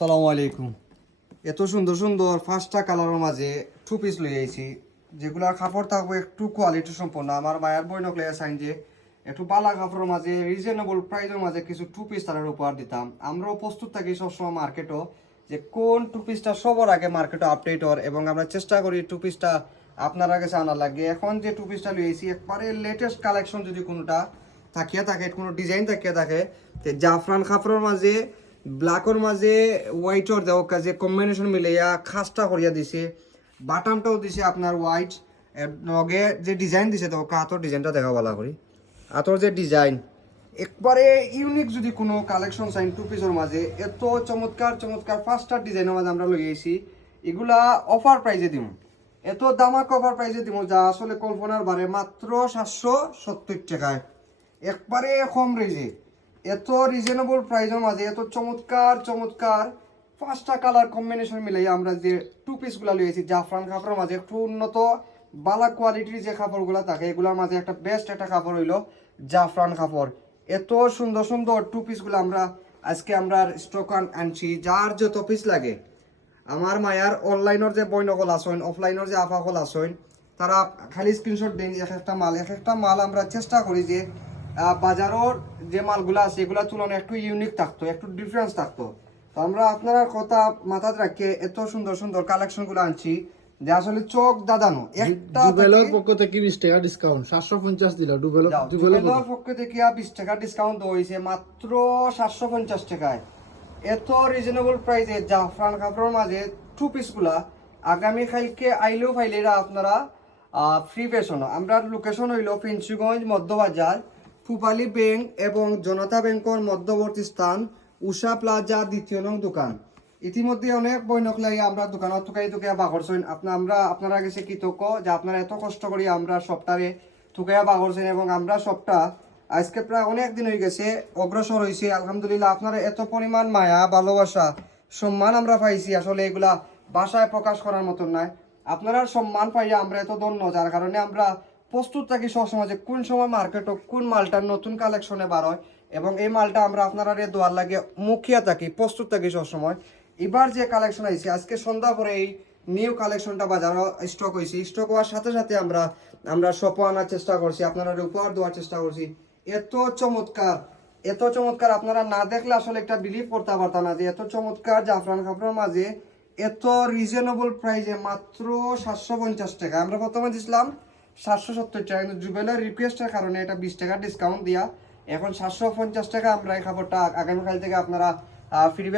সালামু আলাইকুম। এত সুন্দর সুন্দর 5টা কালারের মাঝে 2 পিস লই আইছি, যেগুলার কাপড় থাকবে একটু কোয়ালিটি সম্পন্ন। আমার মায়ের বই নকলে আসাইন যে একটু বালা কাপড়ের মাঝে রিজনেবল প্রাইসের মাঝে কিছু 2 পিস তার উপহার দিতাম। আমরাও প্রস্তুত থাকি সবসময় মার্কেটও যে কোন 2 পিসটা সবার আগে মার্কেটে আপডেট হওয়ার, এবং আমরা চেষ্টা করি 2 পিসটা আপনারা কাছে আনার লাগে। এখন যে 2 পিসটা লই আইছি একবারে লেটেস্ট কালেকশন, যদি কোনোটা থাকিয়া থাকে, কোনো ডিজাইন থাকিয়া থাকে, তো জাফরান কাপড়ের মাঝে ব্ল্যাকের মাঝে হোয়াইটর দেওয়া কাজে কম্বিনেশন মিলাইয়া খাসটা করিয়া দিছে, বাটামটাও দিছে আপনার হোয়াইট লগে যে ডিজাইন দিছে তো হাতর ডিজাইনটা দেখা ভালো করি। হাতর যে ডিজাইন একবারে ইউনিক, যদি কোনো কালেকশন চাইন 2 পিসের মাঝে এত চমৎকার চমৎকার 5টা ডিজাইনের মাঝে আমরা লই আইছি। এগুলা অফার প্রাইজে দিব, এত দামাক অফার প্রাইজে দিব যা আসলে কল্পনার বারে, মাত্র 770 টাকায় একবারে কম রেঞ্জে, এত রিজনেবল প্রাইসের মাঝে এত চমৎকার চমৎকার 5টা কালার কম্বিনেশন মিলাই আমরা যে 2 পিসগুলো লইয়েছি জাফরান কাপড়ের মাঝে একটু উন্নত বালা কোয়ালিটির যে কাপড়গুলো থাকে এগুলোর মাঝে একটা বেস্ট একটা কাপড় হইলো জাফরান কাপড়। এত সুন্দর সুন্দর 2 পিসগুলো আমরা আজকে আমরা স্টক আনছি। যার যত পিস লাগে আমার মায়ার অনলাইনের যে বই নকল আসেন, অফলাইনের যে আফাকল আসেন, তারা খালি স্ক্রিনশট দেন এক একটা মাল আমরা চেষ্টা করি যে বাজারের যে মালগুলো আছে এগুলোর তুলনায় একটু ইউনিক থাকতো, একটু ডিফারেন্স থাকতো। তো আমরা আপনার কথা মাথায় রাখিয়ে এত সুন্দর সুন্দর কালেকশনগুলো আনছি যে আসলে চোখ দাদানো। একটা ডুবেলের পক্ষ থেকে 20 টাকা ডিসকাউন্ট 750 দিলা। ডুবেলের পক্ষ থেকে 20 টাকা ডিসকাউন্ট হয়েছে মাত্র 750 টাকায়। এত রিজনেবল প্রাইসে জাফরান কাপড়ের মাঝে 2 পিসগুলা আগামী কালকে আইলেও ফাইলেরা আপনারা ফ্রি পেশন। আমরা লোকেশন হইল ফেন্সিগঞ্জ মধ্যবাজার, ফুপালি ব্যাংক এবং জনতা ব্যাংকের মধ্যবর্তী স্থান উষা প্লাজা 2য় নং দোকান। ইতিমধ্যে অনেক বৈনক লাগে আমরা দোকানত থুকাইয়া বাগরছেন। আপনারা গেছে কৃতজ্ঞ যে আপনারা এত কষ্ট করি আমরা সপ্তাহে থুকাইয়া বাগরছেন, এবং আমরা সবটা আজকে প্রায় অনেক দিন হয়ে গেছে অগ্রসর হয়েছে। আলহামদুলিল্লাহ আপনারা এত পরিমাণ মায়া ভালোবাসা সম্মান আমরা পাইছি, আসলে এগুলা ভাষায় প্রকাশ করার মতন নয়। আপনারা সম্মান পাইয়া আমরা এত ধন্য, যার কারণে আমরা প্রস্তুত থাকি সবসময় যে কোন সময় মার্কেটও কোন মালটা নতুন কালেকশনে বার হয়, এবং এই মালটা আমরা আপনারা দোয়ার লাগে মুখিয়া থাকি, প্রস্তুত থাকি সবসময়। এবার যে কালেকশন আইছে আজকে সন্ধ্যা পরে এই নিউ কালেকশনটা বাজারে স্টক হয়েছে। স্টক হওয়ার সাথে সাথে আমরা শপও আনার চেষ্টা করছি, আপনারা উপহার দেওয়ার চেষ্টা করছি। এত চমৎকার এত চমৎকার আপনারা না দেখলে আসলে একটা বিলিভ করতে পারতাম না যে এত চমৎকার জাফরান কাপড়ের মাঝে এত রিজনেবল প্রাইসে মাত্র 750 টাকা। আমরা প্রথমে দিছিলাম 770 টাকা, কিন্তু জুবেলের রিকোয়েস্টের কারণে এটা 20 টাকা ডিসকাউন্ট দিয়া এখন 750 টাকা আমরা এই কাপড়টা আগামীকাল থেকে আপনারা ফ্রি